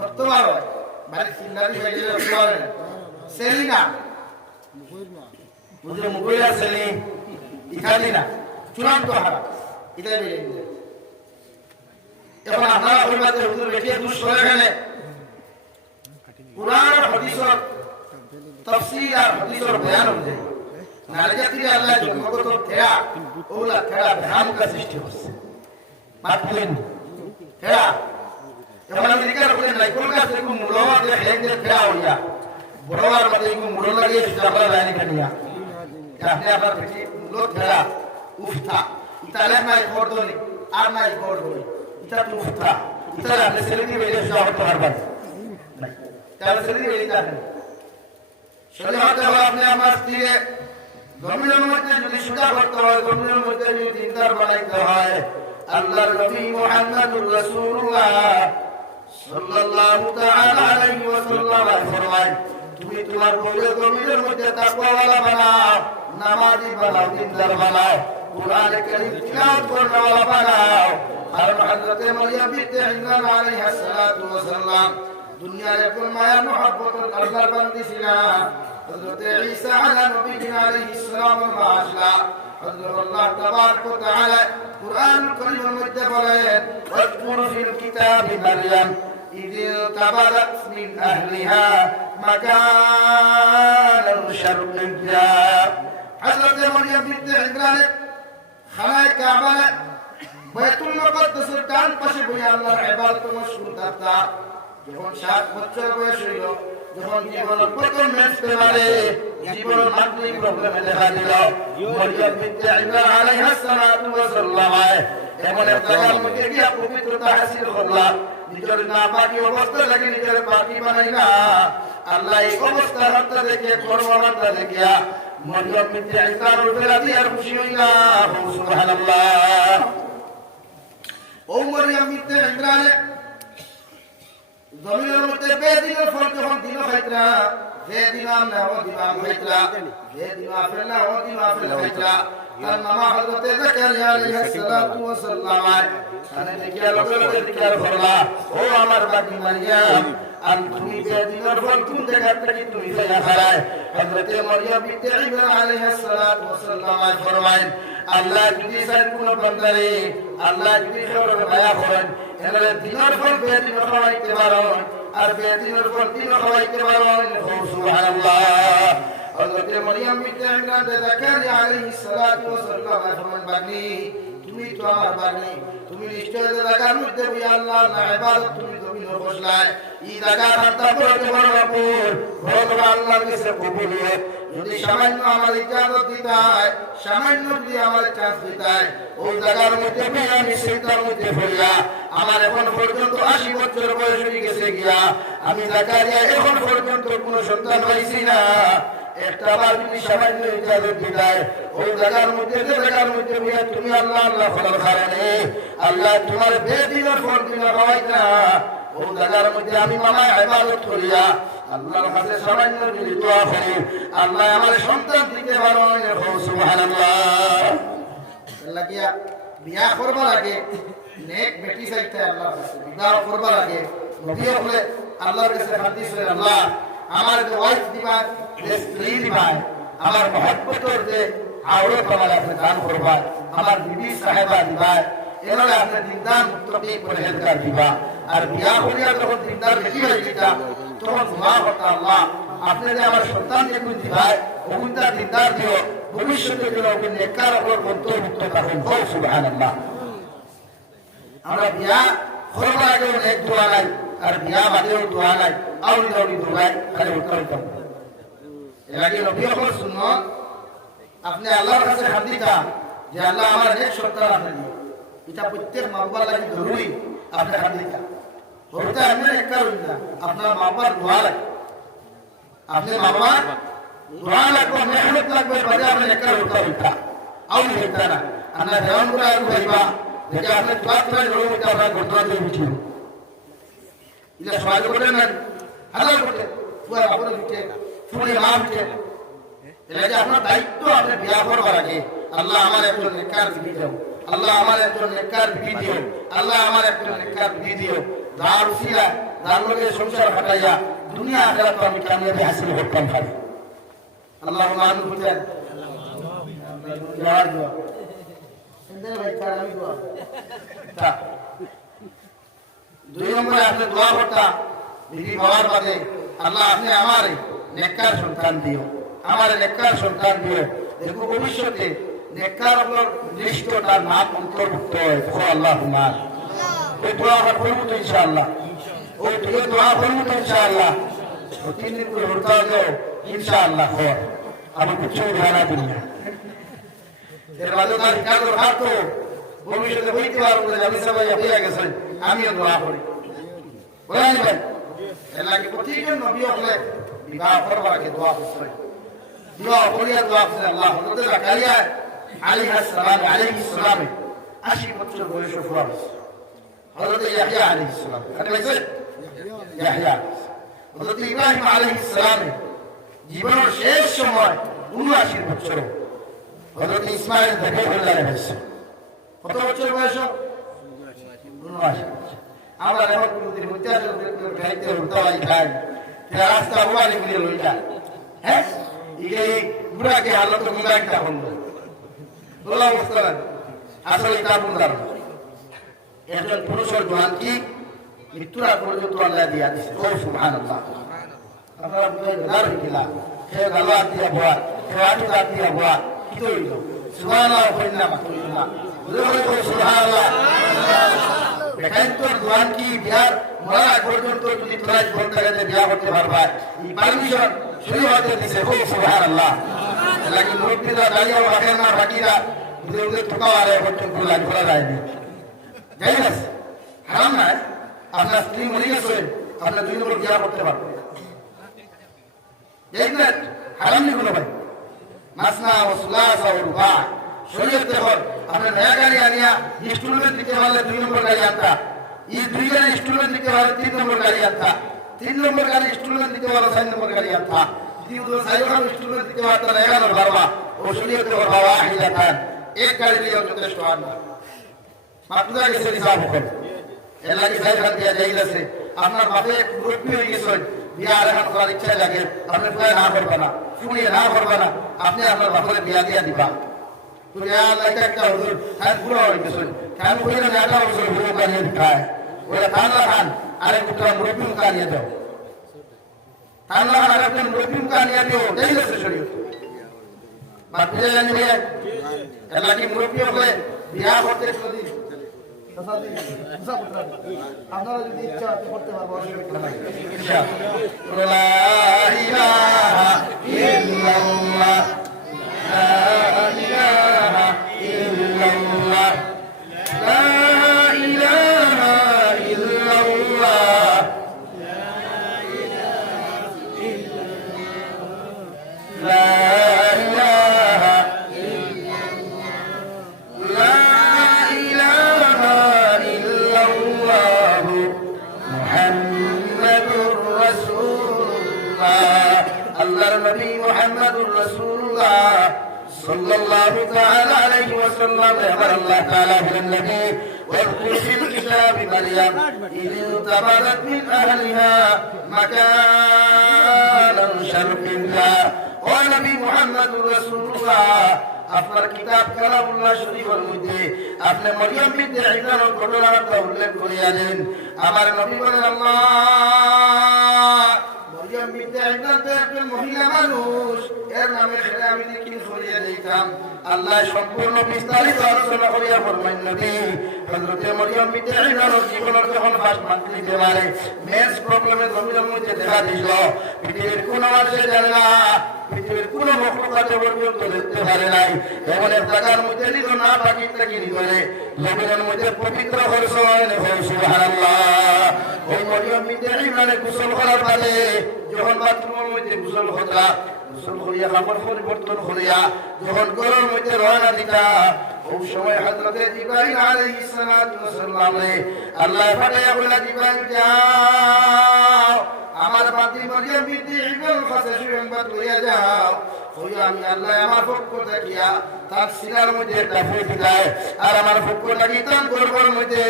রক্তবা বাড়ি সিঙ্গারি হয়ে গেলে রক্তবা সেলিনা মুঝে মুগলিয়া সেলিম ইখালি না চূড়ান্ত হারা এটাই বেরিয়ে দিলে এখন আমরা পরিবারে হুজুর বেটিয়ে দুষ করে গেলে কুরআন আর হাদিসের তাফসীর আর হাদিসের বয়ান অনুযায়ী নারীজাতির আল্লাহ জন্মগত থেরা ওলা থেরা ভ্রান্ত সৃষ্টি হচ্ছে মাতলেন থেরা এখন আমেরিকার বলে নাই কলকাতা থেকে মুলওয়া যে হেঙ্গে থেরা হইয়া বড়বার মধ্যে মুড়ো লাগিয়ে সুজাফরা লাইনে কাটিয়া আপনি আপনার বেটি লোক থেরা উফতা ইতালে নাই খবরদনি আর নাই খবরদনি ইতা তো উফতা ইতালে আপনি ছেলেটি বেরিয়ে সুজা করতে পারবেন তাহলে ছেলেটি বেরিয়ে যাবেন শরীয়তে হলো আপনি আমার স্ত্রীকে জমিনের মধ্যে যদি সুজা করতে হয় জমিনের মধ্যে যদি দিনদার বানাইতে হয় আল্লাহর নবী মুহাম্মদুর রাসূলুল্লাহ সাল্লাল্লাহু তাআলা আলাইহি ওয়াসাল্লাম ফরমান তুমি তোমার বউকে জমিনের মধ্যে তাকওয়াওয়ালা বানাও নামাজি বানাও দিনদার বানাও কুরআন কারীম তিলাওয়াত করনেওয়ালা বানাও আর হযরত মারইয়াম বিনতে ইমরান আলাইহিস সালাতু ওয়াস সালাম দুনিয়ার কোন মায়া মুহাব্বত আল্লাহর বান্দি ছিলেন হযরত ঈসা আলা নবীনা আলাইহিস সালাম মাশাআল্লাহ হযরত আল্লাহ তাবারক ওয়া তাআলা কুরআন কারীমের মধ্যে বলেন ওয়াজকুর ফিল কিতাবি মারইয়াম إذ انتبذت من أهلها مكانا شرقيا حضرت مريم بنت عمران خانه কাবা বাইতুল মুকাদ্দাসের ডান পাশে বসে আল্লাহর ইবাদত মশগুল থাকতা যখন 7 বছর বয়স হইল যখন জীবন প্রথম ম্যাচ পেলারে জীবন মাতৃ প্রবলেমে দেখা দিল মরিয়ম বিনতে ইমরান আলাইহিস সালাতু ওয়াস সালাম এমন একটা জায়গার মধ্যে গিয়া পবিত্রতা হাসিল করলাম নিজের নাপাকি অবস্থা লাগে নিজের পাকি বানাই না আল্লাহ এই অবস্থা রাখতে দেখে কর্মটা দেখিয়া মরিয়ম বিনতে ইমরান উপরে রাজি আর খুশি হইলা সুবহানাল্লাহ ও মরিয়ম বিনতে ইমরান জমিনের মধ্যে বেদিনের ফল যখন দিন খাইতরা বেদিনাম না ও দিমাম খাইতরা বেদিনা ফেলা ও দিমা ফেলা খাইতরা তার নাম হযরত যাকারিয়া আলাইহিস সালাতু ওয়াস সালাম তানে দেখিয়া লোকে দেখিয়া বললা ও আমার বাকি মারিয়াম আর তুমি বেদিনের ফল তুমি দেখাতে কি তুমি ফেলা খারায় হযরত মারিয়াম বিনতে ইমরান আলাইহিস সালাতু ওয়াস সালাম ফরমায়েন আল্লাহ যদি সাইন কোন বান্দারে আল্লাহ যদি সরব মায়া করেন এবারে দিনের ফল বেদিনের খাওয়াইতে পারেন আর বেদিনের ফল দিন খাওয়াইতে পারেন সুবহানাল্লাহ হযরত মারইয়াম বিনতে ইমরান যাকারিয়া আলাইহিস সালাতু ওয়াস সালাম ফরমান বাগনি তুমি তো আমার বাগনি তুমি নিশ্চয় জায়গার মধ্যে বই আল্লাহ না ইবাদত তুমি জমিনের বসলায় এই জায়গা রাস্তা পড়তে পারো বাপুর ভগবান আল্লাহর কাছে কবুল যদি সামান্য আমার ইজাজত দিতে হয়, সামান্য যদি আমার চান্স দিতে হয়, ওই জায়গার মধ্যে আমি সেটার মধ্যে ভরিয়া আমার এখন পর্যন্ত 80 বছর বয়স হয়ে গেছে গিয়া, আমি জাকারিয়া এখন পর্যন্ত কোনো সন্তান পাইছি না। একটা বার যদি সামান্য ইজাজত দিতে হয়, ওই জায়গার মধ্যে তুমি আল্লাহ আল্লাহ ফল খাওয়ানে, আল্লাহ তোমার বেদিনের ফল দিনা খাওয়াই না। ও জায়গার মধ্যে আমি মামা ইবাদত করিয়া আল্লাহর কাছে সামান্য যদি দোয়া করি, আল্লাহ আমার সন্তান দিতে পারবেন। সুবহানাল্লাহ। লাগিয়া বিয়া করবার আগে নেক বেটি চাইতে আল্লাহর কাছে, বিবাহ করবার আগে নবী বলে আল্লাহর কাছে হাদিস হয়ে, আল্লাহ আমার যে ওয়াইফ দিবা, যে স্ত্রী দিবা, আমার মহব্বতের যে আওরত আমার আপনি দান করবা, আমার বিবি সাহেবা দিবা, এনারে আপনি দিনদার মুত্তাকি পরহেজগার দিবা। আর বিয়া করিয়া যখন দিনদার বেটি হয়ে দিতা, তখন দোয়া করতা, আল্লাহ আপনি যে আমার সন্তান যেগুলো দিবা, ওগুনটা দিনদার দিও, ভবিষ্যতে যেন ওগুলো নেককার ওপর অন্তর্ভুক্ত থাকুন। সুবহানাল্লাহ। আমরা বিয়া করবার আগেও নেক দোয়া নাই, আর বিয়া বাদেও দোয়া নাই, আউলি আউলি দোয়াই খালি উত্তর করব। এর আগে নবী হল সুন্নত, আপনি আল্লাহর কাছে হাত দিতা যে আল্লাহ আমার নেক সন্তান আপনি দিও। এটা প্রত্যেক মা বাবার লাগে জরুরি, আপনি হাত দিতা হইতে আমি নেককার হইল না, আপনার মা বাবার দোয়া লাগে, আপনি মা বাবার দোয়া লাগবে, মেহনত লাগবে, বাদে আপনি নেককার হইতা আউলি হইতা না। আমরা দেওয়ান করে আর হইবা দেখে আপনি দোয়া করে জরুরি আপনার ঘটনা দিয়ে উঠিল, এটা সহজ করলেন না, হাজার করতে পুরা আপনি উঠে পুরে মা উঠে। এটা যে আপনার দায়িত্ব, আপনি বিয়া করবার আগে আল্লাহ আমার একজন নেককার বিবি দাও, আল্লাহ আমার একজন নেককার বিবি দিও, আল্লাহ আমার একজন নেককার বিবি দিও। যার উসিলা যার লগে সংসার ফাটাইয়া দুনিয়া আখিরাত আমি কামিয়াবি হাসিল করতাম পারি। আল্লাহ আমিন বলেন। জোয়ার দোয়া এন্দের ভাই তার আমি দোয়া তা 2 নম্বরে আপনি দোয়া করতা বিবি বাবার বাদে, আল্লাহ আপনি আমার নেককার সন্তান দিও, আমার নেককার সন্তান দিও। দেখো ভবিষ্যতে নেককার উপর লিস্টটার নাম অন্তর্ভুক্ত হয়। আল্লাহুম্মা ওই দোয়া করব তো ইনশাআল্লাহ, ওই দোয়া করব তো ইনশাআল্লাহ। 3 দিন করে হরতা দাও ইনশাআল্লাহ। আমি কিছু জানা দিই না, এর বাদে তার কাজ রাখতো ভবিষ্যতে হইতে পারবো না। আমি সবাই হয়ে গেছেন, আমিও দোয়া করি বলেন ভাই। এর লাগে প্রতিজন নবী হলে বিবাহ করবার আগে দোয়া করছেন, বিবাহ করিয়া দোয়া করছেন। আল্লাহ হযরত জাকারিয়া আলাইহিস সালাম 80 বছর বয়সে ফুরান, হযরত ইয়াহইয়া আলাইহিস সালাম ইয়াহইয়া, হযরত ইব্রাহিম আলাইহিস সালাম জীবনের শেষ সময় 79 বছর, হযরত ইসমাঈল দেখে হল্লা হয়েছে কত বছর বয়স? 79। আমরা এখন কোনদিন হইতে খাইতে হরতালি খাই, রাস্তা উড়ালি গুলিয়ে লই যায়। হ্যাঁ, এই বুড়াকে হালত গুলা একটা হল বলা অবস্থা আসলে তার বুঝলাম একজন পুরুষের জোয়ান কি মৃত্যুর আগ পর্যন্ত আল্লাহ দিয়া দিচ্ছে। ও সুবহানাল্লাহ। আপনারা বুঝে বেদার হইলা সে গালো হাত দিয়া ভোয়া, সে আটু হাত দিয়া ভোয়া, কি তো হইল? সুবহানাল্লাহ হইল না হইল না, বুঝে বলে সুবহানাল্লাহ। দেখাই তোর জোয়ান কি বিয়ার মরার আগ পর্যন্ত যদি তোরা জীবন টাকাতে বিয়া করতে পারবা, এই পারমিশন শুরু হতে দিছে। ও সুবহানাল্লাহ। লাগে মুরব্বীরা দাঁড়িয়ে রাখেন না, বাকিরা বুঝে বুঝে ঠোকা আরে পর্যন্ত লাগ করা যায়নি, যাই না হারাম নাই। আপনার স্ত্রী মরে গেছেন, আপনার 2 নম্বর বিয়া করতে পারবেন, হারাম নেই কোনো ভাই। মাসনা ও সুলাসা ও রুবা শরীয়ত দেখুন, আপনার নয়া গাড়ি আনিয়া ইনস্টলমেন্ট দিতে পারলে 2 নম্বর গাড়ি আনতা, এই 2 গাড়ি ইনস্টলমেন্ট দিতে পারলে 3 নম্বর গাড়ি আনতা, 3 নম্বর গাড়ি ইনস্টলমেন্ট দিতে পারলে 4 নম্বর গাড়ি আনতা, 3 ইনস্টলমেন্ট দিতে পারলে 11 বারবা। ও শরীয়ত দেখুন বাবা আহিলাতান, এক গাড়ি নিয়ে যথেষ্ট হয় না, মাতুদা গেছে হিসাব করেন। এর লাগে সাহেব দিয়া যাইতেছে, আপনার বাপে মুরব্বী হয়ে গেছেন, বিয়া আরেকটা করার ইচ্ছা লাগে, আপনি প্রায় না করবে না, শুনিয়ে না করবে না, আপনি আপনার বাপরে বিয়া দিয়া দিবা। তুমি একটা হুজুর হ্যাঁ পুরো হয়ে গেছেন, কেন বললেন 11 বছর হুজুর কানিয়ে খায়, ওরা কানলা খান আরেক পুত্রা মুরব্বী কানিয়ে দাও, কানলা খান আরেক মুরব্বী কানিয়ে দিও, এই গেছে শরীয়ত। বাপ বিয়া জানিবে এর লাগে মুরব্বী হলে বিয়া করতে আপনারা যদি ইচ্ছা করতে পারবো الله تعالى عليه وسلم أمر الله تعالى بالنبي واذكر في الكتاب مريم إذ انتبذت من أهلها مكانا شرقيا ونبي محمد رسول الله আপনার কিতাব কালামুল্লাহ শরীফের মধ্যে আপনি মরিয়ম বিনতে ইমরানের ঘটনাটা উল্লেখ করিয়া দেন। আমার নবী বলেন আল্লাহ মরিয়ম বিনতে ইমরান তো একজন মহিলা মানুষ, এর নামে ছেড়ে আমি কি সরিয়ে দিতাম। আল্লাহ সম্পূর্ণ বিস্তারিত আলোচনা করিয়া ফরমাইন নবী হযরত মরিয়ম বিনতে ইমরানের জীবনের যখন ফার্স্ট মান্থলি বেমারে মেন্স প্রবলেমে জমিনের মধ্যে দেখা দিল, পৃথিবীর কোন মানুষে জানে না, পৃথিবীর কোন মখলুকাতে পর্যন্ত দেখতে পারে নাই, এমন এক জায়গার মধ্যে নিল না পাকিটা কিনি করে জমিনের মধ্যে পবিত্র হরসন সুবহানাল্লাহ। ওই মরিয়ম বিনতে ইমরানে গোসল করার পরে যখন বাথরুমের মধ্যে গোসল হতা, গোসল করিয়া কাপড় পরিবর্তন করিয়া যখন ঘরের মধ্যে রওনা দিতা, ওই সময় হযরতে জিবরাইল আলাইহিস সালাতু ওয়াস সালাম আল্লাহ পাঠাইয়া বলেন জিবরাইল যাও আমার বাতি মরিয়ম বিনতে ইমরানের কাছে সংবাদ লইয়া যাও, ওই আমি আল্লাহ আমার পক্ষ দেখিয়া তার সিনার মধ্যে একটা ফুট দেয়, আর আমার পক্ষ লাগি তার গর্ভের মধ্যে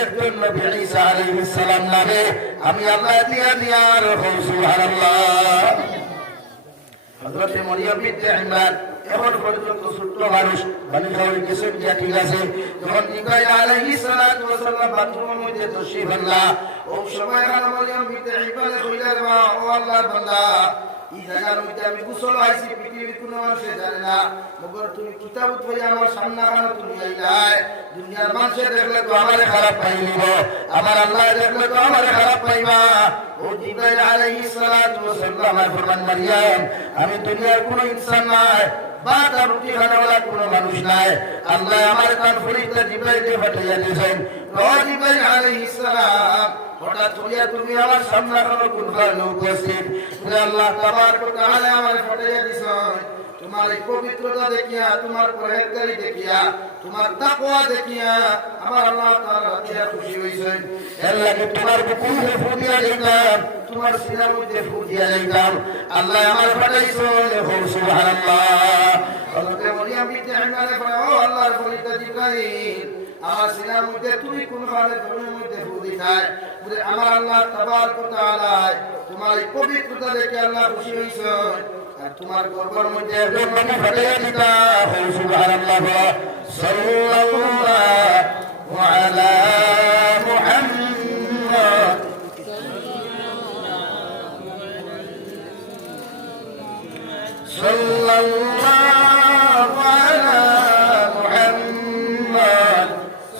একজন নবী ঈসা আলাইহিস সালাম নামে আমি আল্লাহ দিয়া সুবহানাল্লাহ। হযরত মরিয়ম বিনতে ইমরান এখন পর্যন্ত ছোট্ট মানুষ বানি খাওয়ার কিছু দিয়া ঠিক আছে, যখন জিবরাইল আলাইহিস সালাতু ওয়াস সালাম বাথরুমের মধ্যে তশরিফ আনলা, ওই সময় মরিয়ম বিনতে ইমরান কইলা ও আল্লাহর বান্দা এই জায়গার মধ্যে আমি গোসল আইছি, পৃথিবীর কোনো মানুষে জানে না, মগর তুমি কিতাব উঠাই আমার সামনে কেন তুমি আইলাই? দুনিয়ার মানুষে দেখলে তো আমারে খারাপ পাইব, আমার আল্লাহ দেখলে তো আমারে খারাপ পাইবা। ও জিবরাইল আলাইহিস সালাতু ওয়াস সালাম ফরমান মারিয়াম আমি দুনিয়ার কোনো ইনসান নাই বা তার রুটি খানাওয়ালা কোনো মানুষ নাই, আল্লাহ আমার তার ফরিদা জিবরাইলকে পাঠাইয়া দিয়েছেন। ও জিবরাইল আলাইহিস সালাম হঠাৎ করিয়া তুমি আমার সামনে কেন কোন কারণে উপস্থিত? আল্লাহ তাবারক ওয়া তাআলা আমারে পাঠাইয়া দিয়েছেন তোমার এই পবিত্রতা দেখিয়া, তোমার পরহেজগারি দেখিয়া, তোমার তাকওয়া দেখিয়া আমার আল্লাহ তাআলা দিয়া খুশি হইছেন। এর লাগে তোমার বুকুতে ফুট দিয়া দিতাম, তোমার সিনার মধ্যে ফুট দিয়া দিতাম, আল্লাহ আমার পাঠাইছেন সুবহানাল্লাহ। হযরত মরিয়ম বিনতে ইমরান বলে ও আল্লাহর ফরিদা জিবরাইল আমার সিনার মধ্যে তুমি কোন কারণে ধর্মের মধ্যে ফুট দিতাই? বলে আমার আল্লাহ তাবারক ওয়া তাআলা তোমার এই পবিত্রতা দেখে আল্লাহ খুশি হইছেন, আর তোমার গর্ভের মধ্যে একজন নবী পাঠাইয়া দিতা সুবহানাল্লাহ। সাল্লাল্লাহু আলা মুহাম্মদ সাল্লাল্লাহু আলা মুহাম্মদ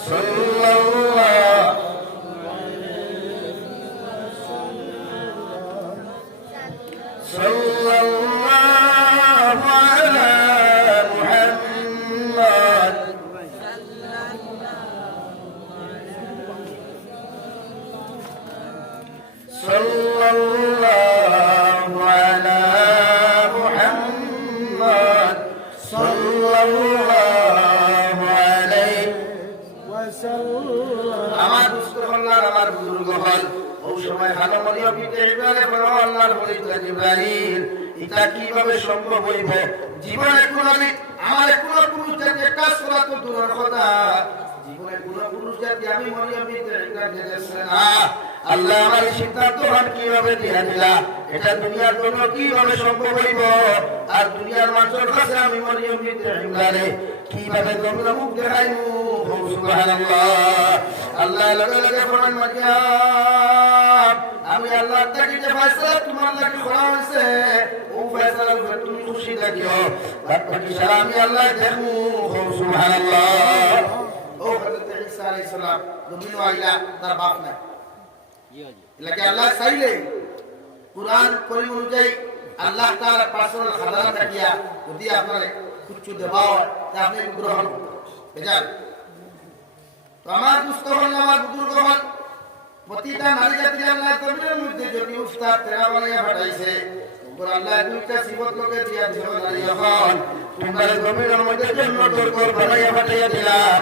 সাল্লাল্লাহু সাল্লাল্লাহু আলা মুহাম্মদ সাল্লাল্লাহু আলা মুহাম্মদ সাল্লাল্লাহু আলাইহি ওয়াসাল্লাম। আমার দুস্থ হল্লার আমার বুজুর্গ হল ওই সময় হানা মরিয়ম বিনতে ইমরানের বড় আল্লাহর ফরিদা জিবরাইল এটা কিভাবে সম্ভব হইব? জীবনে কোন আমার কোন পুরুষ জাতি কাজ করা তো দূরের কথা, জীবনে কোন পুরুষ জাতি আমি মরিয়ম বিনতে ইমরান দেখছে না। আল্লাহ আমার সিদ্ধান্ত কিভাবে দিয়া দিলা, এটা দুনিয়ার জন্য কিভাবে সম্ভব হইব? আর দুনিয়ার মানুষের কাছে আমি মরিয়ম বিনতে ইমরানে কিভাবে তোমরা মুখ দেখাইবো? সুবহানাল্লাহ। আল্লাহ লগে লগে ফরমান মারিয়াম আমি আল্লাহ থেকে যে ফয়সালা তোমার লাগি করা হয়েছে ও ফয়সালার উপরে তুমি খুশি থাকিও, বাকি সারা আমি আল্লাহ দেখবো। সুবহানাল্লাহ। ও হযরত ঈসা ঈসা আলাইহিস সালাম জমিন আইলা তার বাপ নাই এলাকে আল্লাহ চাইলে কুরআন করিম অনুযায়ী আল্লাহ তাআলা পার্সোনাল খাজানা থাকিয়া যদি আপনার কিছু দেওয়া হয় তা আপনি গ্রহণ বুঝান তো আমার দুস্থ হল আমার বুজুর্গ হল প্রতিটা নারী জাতি আল্লাহ জমিনের মধ্যে যদি উস্তাদ তেরা বানাইয়া পাঠাইছে উপর আল্লাহ দুইটা সিফত লোকে দিয়া দিল নারী হল তোমরা জমিনের মধ্যে জান্নাতের ঘর বানাইয়া পাঠাইয়া দিলাম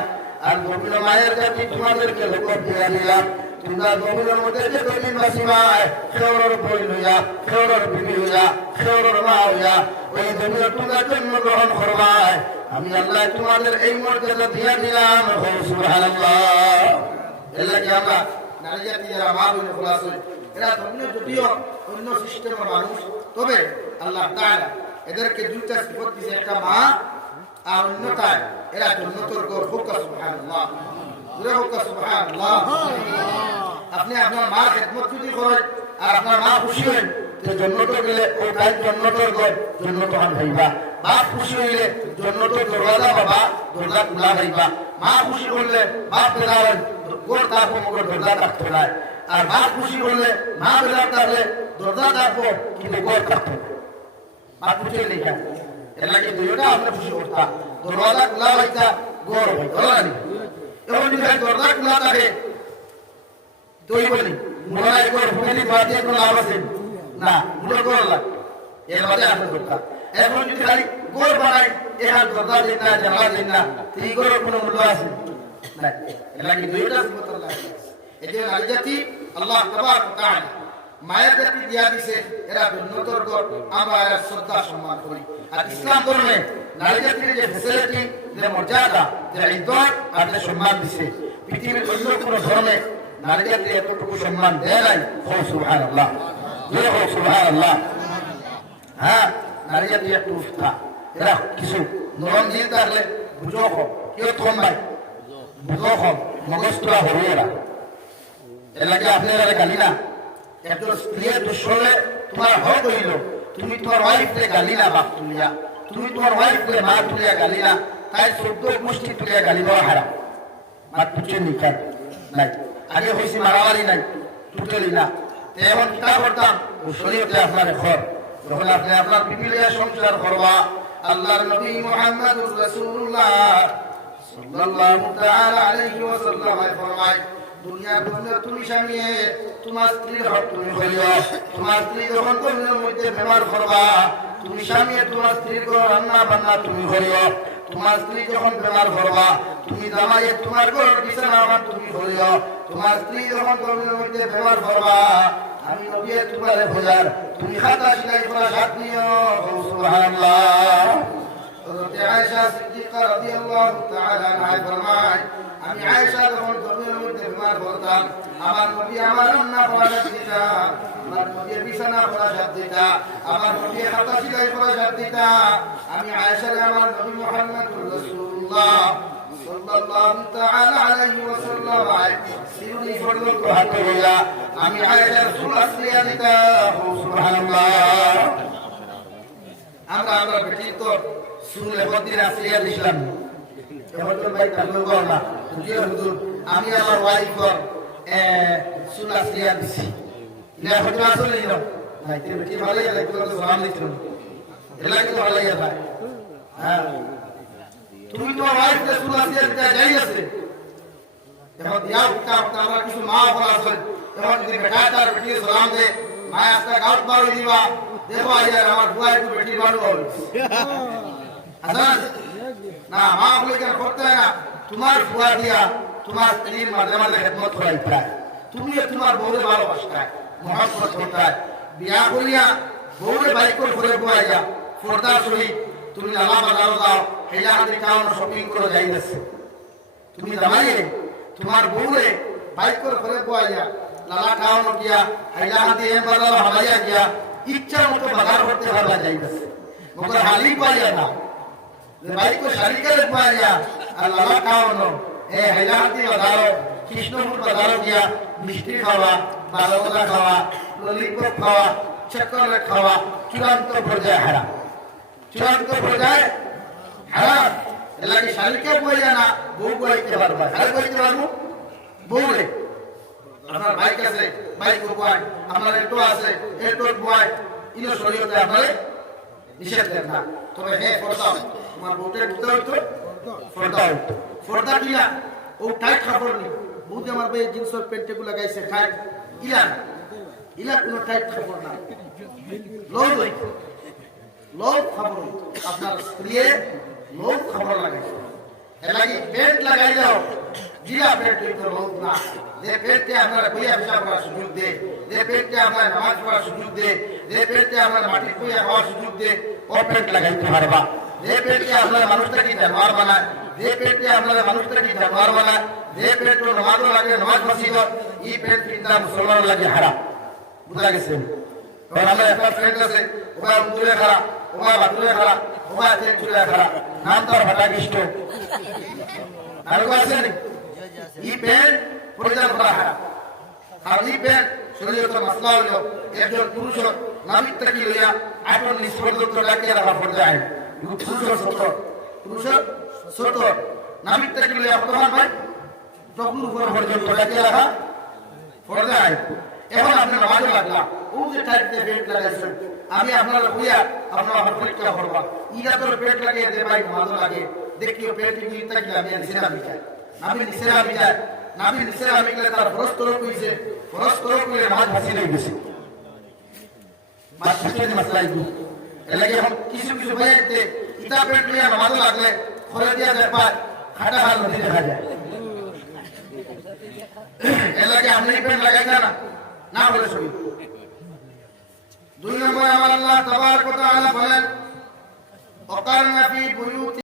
আর জমিনের মায়ের জাতি তোমাদেরকে লোক দিয়া দিলাম তোমরা জমিনের মধ্যে যে জমিন বাসিমায় খেওরের বই লইয়া খেওরের বিবি হইয়া খেওরের মা হইয়া ওই জমিনে তোমরা জন্ম গ্রহণ করবায় আমি আল্লাহ তোমাদের এই মর্যাদা দিয়া দিলাম সুবহানাল্লাহ এর লাগে আমরা নারী জাতি যারা মা বোন খোলাস হই এরা জমিনে যদিও অন্য সিস্টেমের মানুষ তবে আল্লাহ তাআলা এদেরকে দুইটা সিফত দিয়েছে একটা মা আর অন্যটায় এরা জন্নতের ঘর হোক সুবহানাল্লাহ জোরে হোক সুবহানাল্লাহ আপনি আপনার মা খেদমত যদি করেন আর আপনার মা খুশি হন তো জন্নতে গেলে ওটাই জন্নতের ঘর জন্নত হান হইবা বাপ খুশি হইলে জন্নতের দরওয়াজা বাবা দরজা খোলা হইবা মা খুশি হলে বাপ বেলার গোর তারপর মগর দরজা থাকতে নাই আর বাপ খুশি হলে মা বেলার তাহলে দরজা তারপর কিন্তু গোর থাকতে বাপ খুশি হইলে এর লাগে দুইটা আমরা খুশি করতাম দরওয়াজা খোলা হইতা গোর হইতা এবং যদি দরজা খোলা থাকে তুই বলি মোলা একবার হুমেলি বাড়িয়ে কোনো লাভ আছে না মুলো গোর লাগ এর বাদে আমরা করতাম এখন যদি খালি গোর বানাই এখান দরজা দিন না জানলা দিন না তুই গোরের কোনো মূল্য আছে না এর লাগে দুইটা সিফত আল্লাহ এই যে নারী জাতি আল্লাহ তাবারক ওয়া তাআলা মায়ের জাতি দিয়া দিছে এরা জন্নতের ঘর আমরা এর শ্রদ্ধা সম্মান করি আর ইসলাম ধর্মে নারী জাতির যে ফ্যাসিলিটি যে মর্যাদা যে ইজ্জত আর যে সম্মান দিছে পৃথিবীর অন্য কোনো ধর্মে নারী জাতি এতটুকু সম্মান দেয় নাই সুবহানাল্লাহ জয় হোক সুবহানাল্লাহ হ্যাঁ নারী জাতি একটু উস্তা এরা কিছু নরম দিয়ে থাকলে বুঝো হোক কেউ কম ভাই বুঝো হোক মগজটা হবে এরা এর লাগে আপনারা গালি না একজন স্ত্রীর দুঃসলে তোমার হক হইল তুমি তোমার ওয়াইফকে গালি না বাপ তুলিয়া তুমি তোমার ওয়াইফকে মা তুলিয়া গালি না তাই 14 মুষ্টি তুলিয়া গালি দেওয়া হারাম মাত পুছে নিকার নাই আগে হয়েছে মারামারি নাই টুটেলি না এখন কিতা করতাম শরীয়তে আপনার ঘর যখন আপনি আপনার বিবিলিয়া সংসার করবা আল্লাহর নবী মুহাম্মদুর রাসূলুল্লাহ সাল্লাল্লাহু তাআলা আলাইহি ওয়াসাল্লাম ফরমায় দুনিয়ার মধ্যে তুমি স্বামী তোমার স্ত্রীর হক তুমি হইও তোমার স্ত্রী যখন তোমার মধ্যে ব্যবহার করবা তুমি স্বামী তোমার স্ত্রীর রান্না বান্না তুমি হইও তোমার স্ত্রী যখন ব্যবহার করবা তুমি জামাই তোমার ঘর বিছানা তুমি হইও তোমার স্ত্রী যখন তোমার মধ্যে ব্যবহার করবা আমি নবী তোমার ভোজার তুমি খাতা সিলাই করা সাথ নিও সুবহানাল্লাহ হযরত আয়েশা সিদ্দিকা রাদিয়াল্লাহু তাআলা আনহা ফরমায় আমি আয়েশা যখন জমির মধ্যে ব্যবহার করতাম আমার নবী আমার রান্না করা সাথ দিতা আমার নবী বিছানা করা সাথ দিতা আমার নবী খাতা সিলাই করা সাথ দিতা আমি আয়েশা আমার নবী মুহাম্মদুর রাসূলুল্লাহ সাল্লাল্লাহু তাআলা আলাইহি ওয়াসাল্লাম সিরুনি পর্যন্ত হাতে হইয়া আমি আয়েশা রাসূলুল্লাহ সিয়া দিতা সুবহানাল্লাহ আমরা বেটি তো সুরে বদির আসিয়া দিলাম এখন ভাই কালো না হুজুর আমি আমার ওয়াইফ সুলা সিয়া দিছি ইলা হজরা আসলে না ভাই তে বেটি ভালোই লাগতো তো সালাম দিছো এলা কি ভালো লাগে ভাই হ্যাঁ তুমি তো ওয়াইফ কে সুলা সিয়া দিতে যাই আছে এখন দিয়া উঠা আমরা কিছু মা বলা আছে এখন যদি বেটা তার বেটি সালাম দে মা আস্তা গাউট বাড়ি দিবা দেখো আইয়ার আমার বুয়াই কো বেটি বাড়ি বল হাসান না মা বলে কেন করতে না তোমার বুয়া দিয়া তোমার স্ত্রীর মাঝে মাঝে খেদমত করাইতা তুমি তোমার বউরে ভালোবাসতা মহব্বত করতা বিয়া করিয়া বউরে বাইক করে বুয়াইয়া পর্দা সহি তুমি লালা বাজারও যাও হেলা হাতে টাউন শপিং করে যাইতেছে তুমি জামাইয়ে তোমার বউরে বাইক করে বুয়াইয়া লালা টাউন গিয়া হেলা হাতে বাজার হালাইয়া গিয়া ইচ্ছা মতো বাজার করতে পারবা যাইতেছে মগর হালি পাইয়া না ভাই को शादी करे पाया अल्लाह का नो ए हैलाती बाजारो कृष्णपुर बाजारो गया मिष्टी खावा बालोदा खावा लॉलीपॉप खावा चॉकलेट खावा चूड़ांत पड़ जाए हारा এলাকি শালিকে বইয়া না বউ বইতে পারবা শালি বইতে পারবো বউ রে আপনার বাইক আছে বাইক বয় আপনার এটো আছে এটো বয় ইনো শরীয়তে আপনারে নিষেধ দেন না তবে হে পর্দা তোমার বউটের ভিতরে তো পর্দা কিলা ও টাইট কাপড় নি বউতে আমার ভাই জিন্সের প্যান্টে গুলা গাইছে টাইট ইলা কোনো টাইট কাপড় না লোক কাপড় আপনার স্ত্রীয়ে লোক কাপড় লাগাইছে এলাকি প্যান্ট লাগাই দাও জিলা প্যান্ট তো লোক না যে পেটে আপনার বইয়া হিসাব করার সুযোগ দে যে পেটে আপনার নামাজ পড়ার সুযোগ দে যে পেটে আপনার মাটি বইয়া খাওয়ার সুযোগ দে ও পেট লাগাইতে পারবা যে পেটে আপনার মানুষটাকে জানোয়ার বানায় যে পেটে আপনার মানুষটাকে জানোয়ার বানায় যে পেট নামাজও লাগে নামাজ ফাঁসিব এই পেট কিন্তু মুসলমান লাগে হারাম বুঝা গেছে আমার একটা ফ্রেন্ড আছে ওরা উন্দুরে খারাপ ওরা বাতুরে খারাপ ওরা চুলে খারাপ নাম তার ভাটা কৃষ্ণ আর আছে এই পেট পরিধান করা হারাম আর এই পেট শরীয়ত মাসলা হলো একজন পুরুষ নামিক থেকে লইয়া আটন নিষ্পর্যন্ত ডাকিয়ে রাখা পর্যায়ে পুরুষ ছোট নামিক থেকে লইয়া প্রধান ভাই তখন উপর পর্যন্ত ডাকিয়ে রাখা পর্যায়ে এখন আপনি নামাজে লাগলাম ও যে টাইপতে পেট লাগাইছেন আমি আপনারা হইয়া আপনারা আমার পরীক্ষা করবা ইরা তোর পেট লাগিয়ে দে ভাই নামাজও লাগে দেখিও পেট নিতে কি আমি নিচে আমি যাই নামি নিচে আমি গেলে তার ফরজ তরফ হইছে ফরজ তরফ হইলে নামাজ ফাঁসি লই গেছে মাছ ফাঁসি মাসলাই দু এলাকি এখন কিছু ভাইতে ইটা পেট লইয়া নামাজও লাগলে খরে দিয়া যায় পায় খাটা হাল নদী দেখা যায় এলাকি আপনি পেট লাগাই না বলে শুনি 2 নম্বরে আমার আল্লাহ তাবারক ওয়া তাআলা বলেন ওয়াকারনা ফি বুয়ুতি